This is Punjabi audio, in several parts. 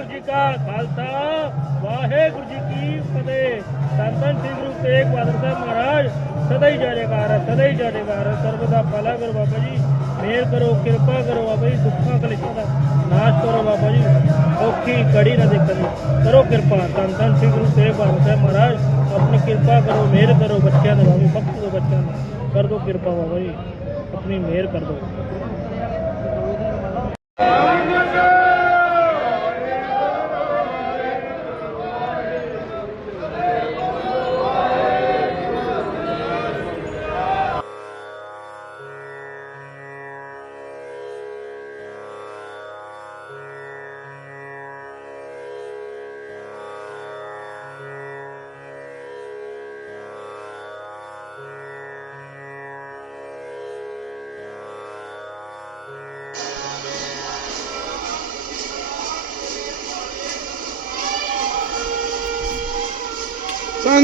ਵਾਹਿਗੁਰੂ ਜੀ ਕਾ ਖਾਲਸਾ, ਵਾਹਿਗੁਰੂ ਜੀ ਕੀ ਫਤਿਹ। ਧੰਨ ਸ੍ਰੀ ਗੁਰੂ ਤੇਗ ਬਹਾਦਰ ਸਾਹਿਬ ਮਹਾਰਾਜ, ਸਦਾ ਹੀ ਜੈਕਾਰ ਸਦਾ ਹੀ ਜੈਕਾਰ ਸਰਬ ਦਾ ਭਲਾ ਕਰੋ ਬਾਬਾ ਜੀ ਮਿਹਰ ਕਰੋ, ਕਿਰਪਾ ਕਰੋ ਬਾਬਾ ਜੀ ਦੁੱਖਾਂ ਕਲੇਸ਼ਾਂ ਦਾ ਨਾਸ਼ ਕਰੋ ਬਾਬਾ ਜੀ। ਔਖੀ ਘੜੀ ਨਾ ਦੇਖਣ, ਕਰੋ ਕਿਰਪਾ। ਧੰਨ ਧੰਨ ਸ੍ਰੀ ਗੁਰੂ ਤੇਗ ਬਹਾਦਰ ਸਾਹਿਬ ਮਹਾਰਾਜ, ਆਪਣੀ ਕਿਰਪਾ ਕਰੋ ਮਿਹਰ ਕਰੋ ਬੱਚਿਆਂ ਦੇ, ਬਾਬਾ ਭਗਤ ਦੇ ਬੱਚਿਆਂ ਦਾ। ਕਰ ਦੋ ਕਿਰਪਾ ਬਾਬਾ ਜੀ, ਆਪਣੀ ਮਿਹਰ ਕਰ ਦੋ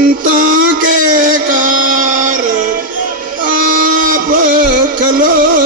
संतों के कार आप खलोया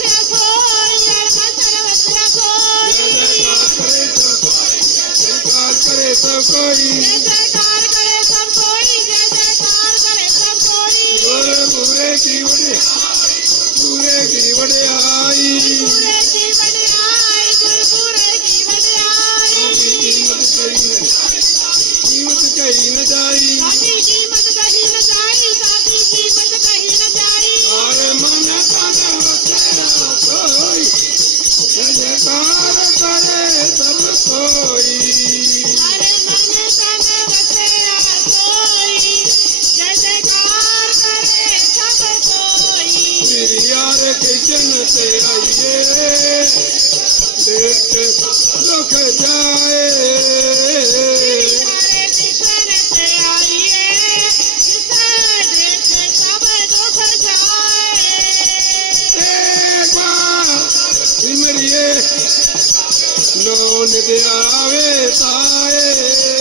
Everybody. નિધ આવે તારે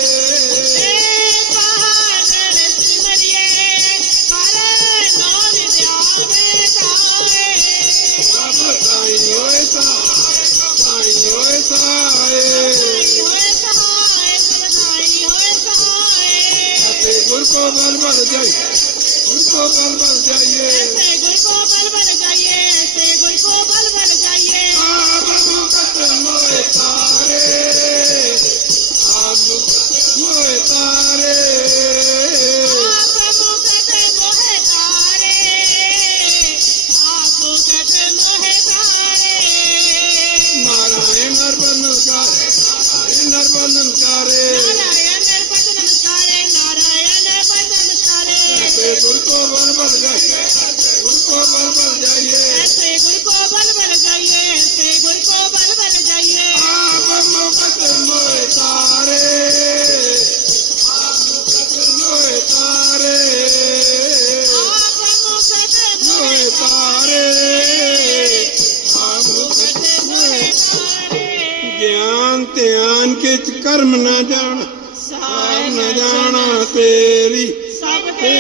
ਧਿਆਨ ਕਿਚ ਕਰਮ ਨਾ ਜਾਣ ਸਾਰ ਨਾ ਜਾਣਾ ਤੇਰੀ। ਸਭ ਤੇ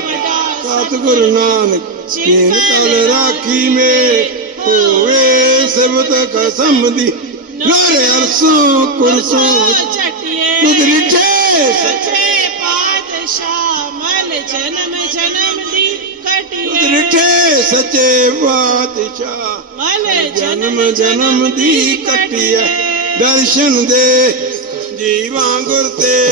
ਵੱਡਾ ਸਤਿਗੁਰੂ ਨਾਨਕ ਚਿੰਨ ਕਲ ਰਾਖੀ ਮੇ ਹੋਵੇ ਸਿਬਤ ਕਸਮ ਦੀ ਨਾਰੇ ਅਰਸੋਂ ਕੁਰਸੋਂ ਚਟਿਏ ਕੁਦਰਤੇ ਸੱਚੇ ਪਾਤਸ਼ਾਹ ਮਲ ਜਨਮ ਜਨਮ ਦੀ ਕਟਿਏ ਕੁਦਰਤੇ ਸੱਚੇ ਬਾਦਸ਼ਾਹ ਮਲ ਜਨਮ ਜਨਮ ਦੀ ਕਟਿਆ ਦਰਸ਼ਨ ਦੇ ਜੀਵਾਂ ਗੁਰ ਤੇ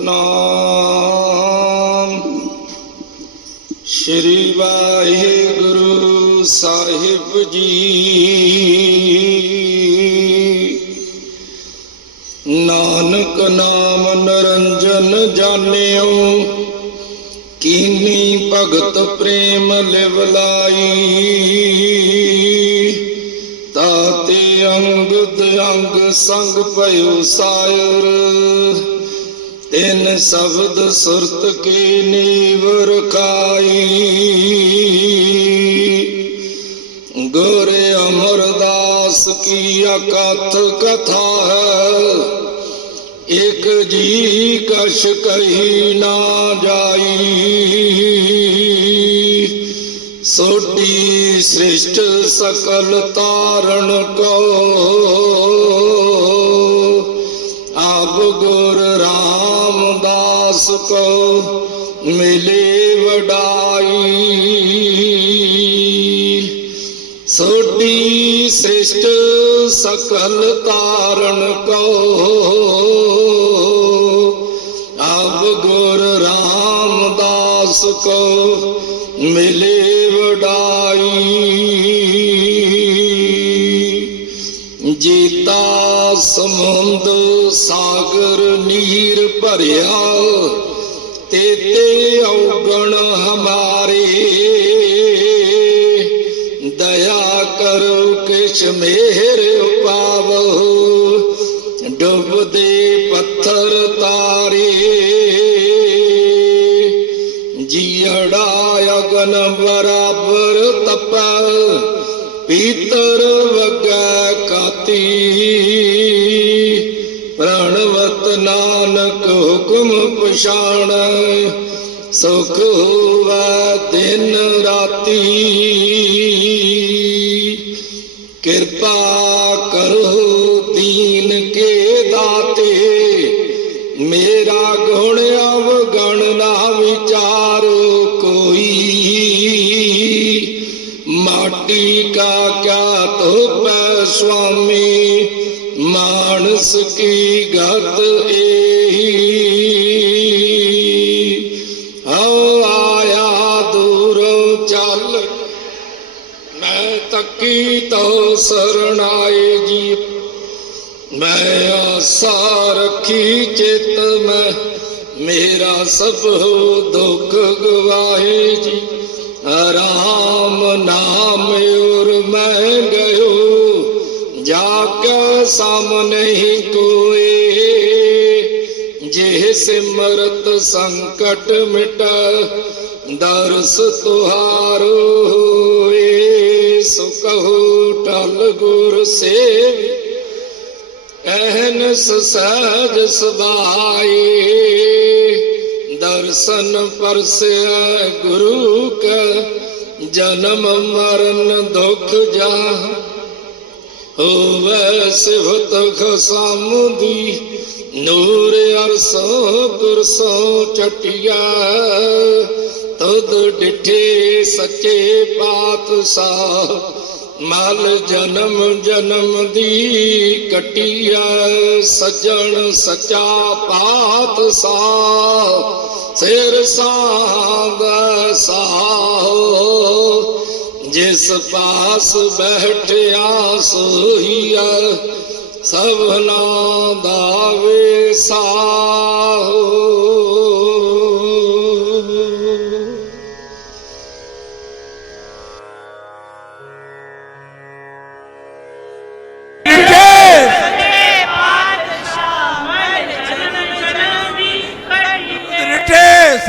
ਸਤਨਾਮ। ਸ਼੍ਰੀ ਵਾਹਿਗੁਰੂ ਸਾਹਿਬ ਜੀ। ਨਾਨਕ ਨਾਮ ਨਰੰਜਨ ਜਾਣਿਓ, ਕੀਨੀ ਭਗਤ ਪ੍ਰੇਮ ਲਿਵ ਲਾਈ। ਤਾਤੇ ਅੰਗ ਅੰਗ ਸੰਗ ਭਇਓ ਸਾਇਰ। ਤਿਨ ਸ਼ਬਦ ਸੁਰਤ ਕੇ ਨੀਵ ਰਖਾਈ। ਗੁਰ ਅਮਰਦਾਸ ਕੀ ਅਕਥ ਕਥਾ ਹੈ। ਇਕ ਜੀ ਕਛ ਕਹੀ ਨਾ ਜਾਈ। ਸੋਟੀ ਸ੍ਰਿਸ਼ਟ ਸਕਲ ਤਾਰਨ ਕੋ। ਕੋ ਮਿਲੇ ਵਡਾਈ। ਸੋਟੀ ਸ੍ਰਿਸ਼ਟ ਸਕਲ ਤਾਰਨ ਕੋ। ਆਪ ਗੁਰ ਰਾਮਦਾਸ ਕੋ ਮਿਲੇ ਵਡਾਈ। ਜੀਤਾ ਸਮੁੰਦ ਸਾਗਰ ਨੀਰ ਭਰਿਆ। ਤੇਤੇ ਔਗਣ ਹਮਾਰੇ। ਦਇਆ ਕਰੋ ਕਿਛ ਮਿਹਰ ਪਾਵੋ ਡੁੱਬਦੇ ਪੱਥਰ ਨਾਨਕ ਹੁਕਮ ਪਛਾਣ, ਸੁਖ ਹੋਵੈ ਦਿਨ ਰਾਤੀ। ਕਿਰਪਾ ਕਰੋ ਦੀਨ ਕੇ ਦਾਤੇ, ਮੇਰਾ ਗੁਣ ਅਵਗਣ ਨਾ ਵਿਚਾਰੋ ਕੋਈ। ਮਾਟੀ ਕਾ ਕਿਆ ਤੋਪੈ ਸੁਆਮੀ, ਮਾਨਸ ਕੀ ਚੱਲ। ਮੈਂ ਤੱਕੀ ਤੋ ਸਰਣਾਏ ਜੀ। ਮੈਂ ਆਸਾ ਰੱਖੀ ਚਿਤ ਮੈਂ। ਮੇਰਾ ਸਭ ਦੁੱਖ ਗਵਾਏ ਜੀ। ਆਰਾਮ ਨਾਮ ਉਰ ਮੈਂ ਗਇਓ। ਜਾ ਕੇ ਸਾਹਮਣੇ ਹੀ ਕੋਏ। ਜੇ ਸਿਮਰਤ ਸੰਕਟ ਮਿਟ ਦਰਸ ਤੁਹਾਰੋ ਹੋਏ ਸੋ ਕਹੋ ਟਲ ਗੁਰ ਸੇਵ। ਐਹਨ ਸਹਜ ਸੁਭਾਏ, ਦਰਸ਼ਨ ਪਰਸਿਆ ਗੁਰੂ ਕ, ਜਨਮ ਮਰਨ ਦੁਖ ਜਾ ਹੋਵੇ ਸਿਵਤ ਖਸਮਦੀ, ਨੂਰ ਅਰਸੋ ਪੁਰਸੋ ਚਟਿਆ ਤਦ ਡਿਠੇ ਸੱਚੇ ਪਾਤਸ਼ਾਹ, ਮਲ ਜਨਮ ਜਨਮ ਦੀ ਕਟਿਆ ਸਜਣ ਸਚਾ ਪਾਤਸ਼ਾਹ, ਸਿਰ ਸਾਧ ਸਾਹ, ਜਿਸ ਪਾਸ ਬੈਠਿਆ ਸੋਹੀਆ ਸਭਨਾ ਦਾ ਵਿਸਾਹੋ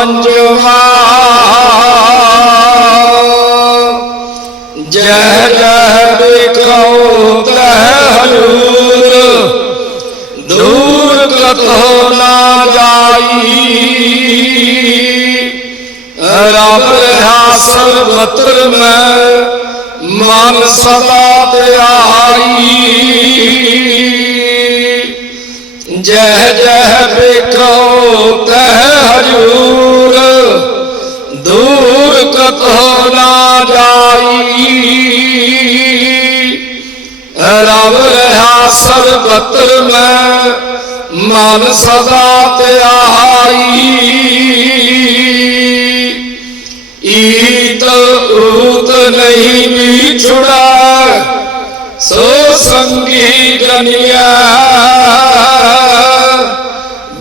ਪੰਜਵਾ ਜਹ ਜਹ ਵੇਖੋ ਤਹ ਦੂਰ ਕਤੋ ਨਾ ਜਾਈ। ਰੱਬ ਰਹਾ ਸਰਬਤਰ ਮੈਂ ਮਨ ਸਦਾ ਤੇ ਆਈ। ਜਹ ਜਹ ਵੇਖੋ ਤਹ ਹਜੂਰ, ਦੂਰ ਕਤੋ ਨਾ ਜਾਈ। ਰਵ ਰਹਾ ਸਰਬਤਰ ਮੈਂ, ਮਨ ਸਦਾ ਤੇ ਆਈ। ਈਤ ਊਤ ਨਹੀਂ ਵਿਛੜਾ, ਸੋ ਸੰਗੀ ਗਨਿਆ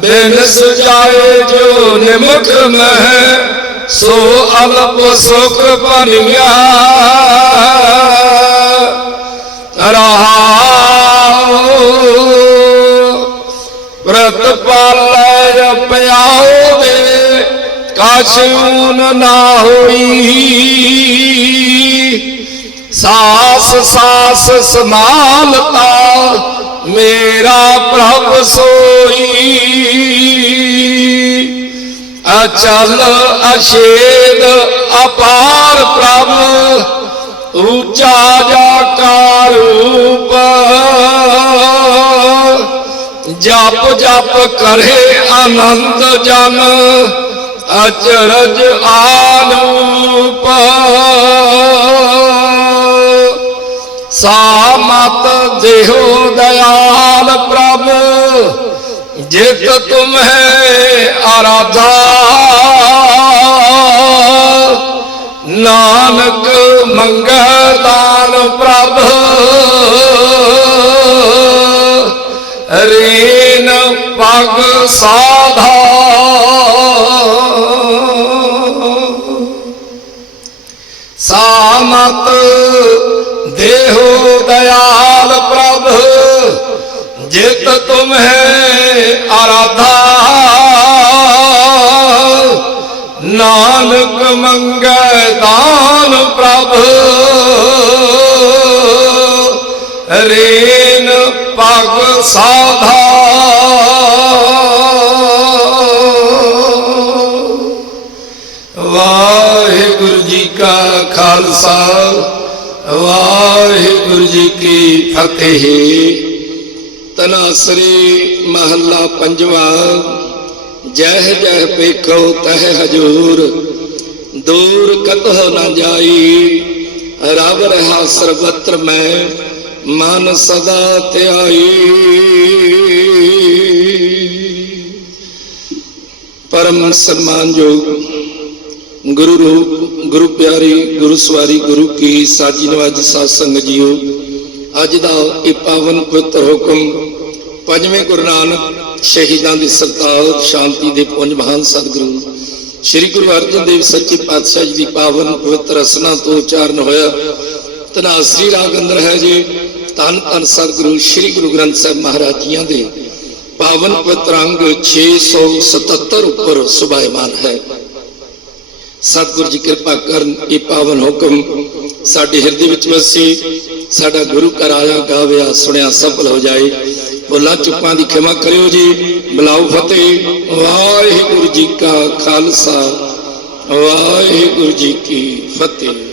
ਬਿਨ ਸੁਜਾਏ ਜੋ ਨਿਮਖ ਮਹਿ, ਸੋ ਅਲਪ ਸੁਖ ਪਨਿਆ ਰਹਾਉ ਪ੍ਰਤ ਪਾਲੈ ਜਪਿਆਓ ਦੇ ਕਾਸ਼ੂਨ ਨਾ ਹੋਈ। ਸਾਸ ਸਾਸ ਸਮਾਲਤਾ ਮੇਰਾ ਪ੍ਰਭ ਸੋਈ। ਅਚਲ ਅਛੇਦ ਅਪਾਰ ਪ੍ਰਭ ਦੂਜਾ ਜਾ ਕਾ ਰੂਪ। ਜਪ ਜਪ ਕਰੇ ਆਨੰਦ ਜਨ, ਅਚਰਜ ਆਨੂਪ। ਸਾ ਮਤ ਦੇਹੋ ਦਇਆਲ ਪ੍ਰਭ, ਜਿਤ ਤੁਮਹਿ ਆਰਾਧਾ। ਨਾਨਕ ਮੰਗੈ ਦਾਨ ਪ੍ਰਭ, ਰੀਨ ਪਗ ਸਾ ਜਿਤ ਤੁਮਹਿ ਆਰਾਧਾ। ਨਾਨਕ ਮੰਗੈ ਦਾਨ ਪ੍ਰਭ। ਰੇਨ ਪਗ ਸਾਧਾ। ਵਾਹਿਗੁਰੂ ਜੀ ਕਾ ਖਾਲਸਾ, ਵਾਹਿਗੁਰੂ ਜੀ ਕੀ ਫਤਿਹ। ਤਨਾਸਰੀ ਮਹੱਲਾ ਪੰਜਵਾ, ਜਹ ਜਹ ਪੇਖੋ ਤਹ ਹਜੂਰ, ਦੂਰ ਕਤਹ ਨਾ ਜਾਈ ਰਬ ਰਹਾ ਸਰਬਤਰ ਮੈਂ, ਮਨ ਸਦਾ ਧਿਆਈ ਪਰਮ ਸਨਮਾਨਯੋਗ ਗੁਰੂ ਰੂਪ, ਗੁਰੂ ਪਿਆਰੀ, ਗੁਰੂ ਸਵਾਰੀ, ਗੁਰੂ ਕੀ ਸਾਜੀ ਨਵਾਜ ਸਾਧ ਸੰਗਤ ਜੀਓ, ਅੱਜ ਦਾ ਇਹ ਪਾਵਨ ਪਵਿੱਤਰ ਹੁਕਮ ਪੰਜਵੇਂ ਗੁਰੂ ਨਾਨਕ ਸ਼ਹੀਦਾਂ ਦੀ ਸਰਤਾਜ, ਸ਼ਾਂਤੀ ਦੇ ਪੁੰਜ ਮਹਾਨ ਸਤਿਗੁਰੂ। ਸ੍ਰੀ ਗੁਰੂ ਅਰਜਨ ਦੇਵ ਸੱਚੇ ਪਾਤਸ਼ਾਹ ਜੀ ਦੀ ਪਾਵਨ ਪਵਿੱਤਰ ਰਸਨਾ ਤੋਂ ਉਚਾਰਨ ਹੋਇਆ। ਤਨਾਸਰੀ ਰਾਗ ਅੰਦਰ ਹੈ ਜੀ, ਧੰਨ ਧੰਨ ਸਤਿਗੁਰੂ ਸ੍ਰੀ ਗੁਰੂ ਗ੍ਰੰਥ ਸਾਹਿਬ ਮਹਾਰਾਜ ਜੀਆਂ ਦੇ। ਪਾਵਨ ਪਵਿੱਤਰ ਅੰਗ 677 ਉੱਪਰ ਸੁਭਾਇਮਾਨ ਹੈ। ਸਤਿਗੁਰੂ ਜੀ ਕਿਰਪਾ ਕਰਨ, ਇਹ ਪਾਵਨ ਹੁਕਮ ਸਾਡੇ ਹਿਰਦੇ ਵਿੱਚ ਵਸੇ। ਸਾਡਾ ਗੁਰੂ ਘਰ ਆਇਆ, ਗਾਵਿਆ, ਸੁਣਿਆ, ਸਫਲ ਹੋ ਜਾਏ। ਭੁੱਲਾਂ ਚੁੱਕਾਂ ਦੀ ਖਿਮਾ ਕਰਿਓ ਜੀ। ਬਲਾਉ ਫਤਿਹ। ਵਾਹਿਗੁਰੂ ਜੀ ਕਾ ਖਾਲਸਾ। ਵਾਹਿਗੁਰੂ ਜੀ ਕੀ ਫਤਿਹ।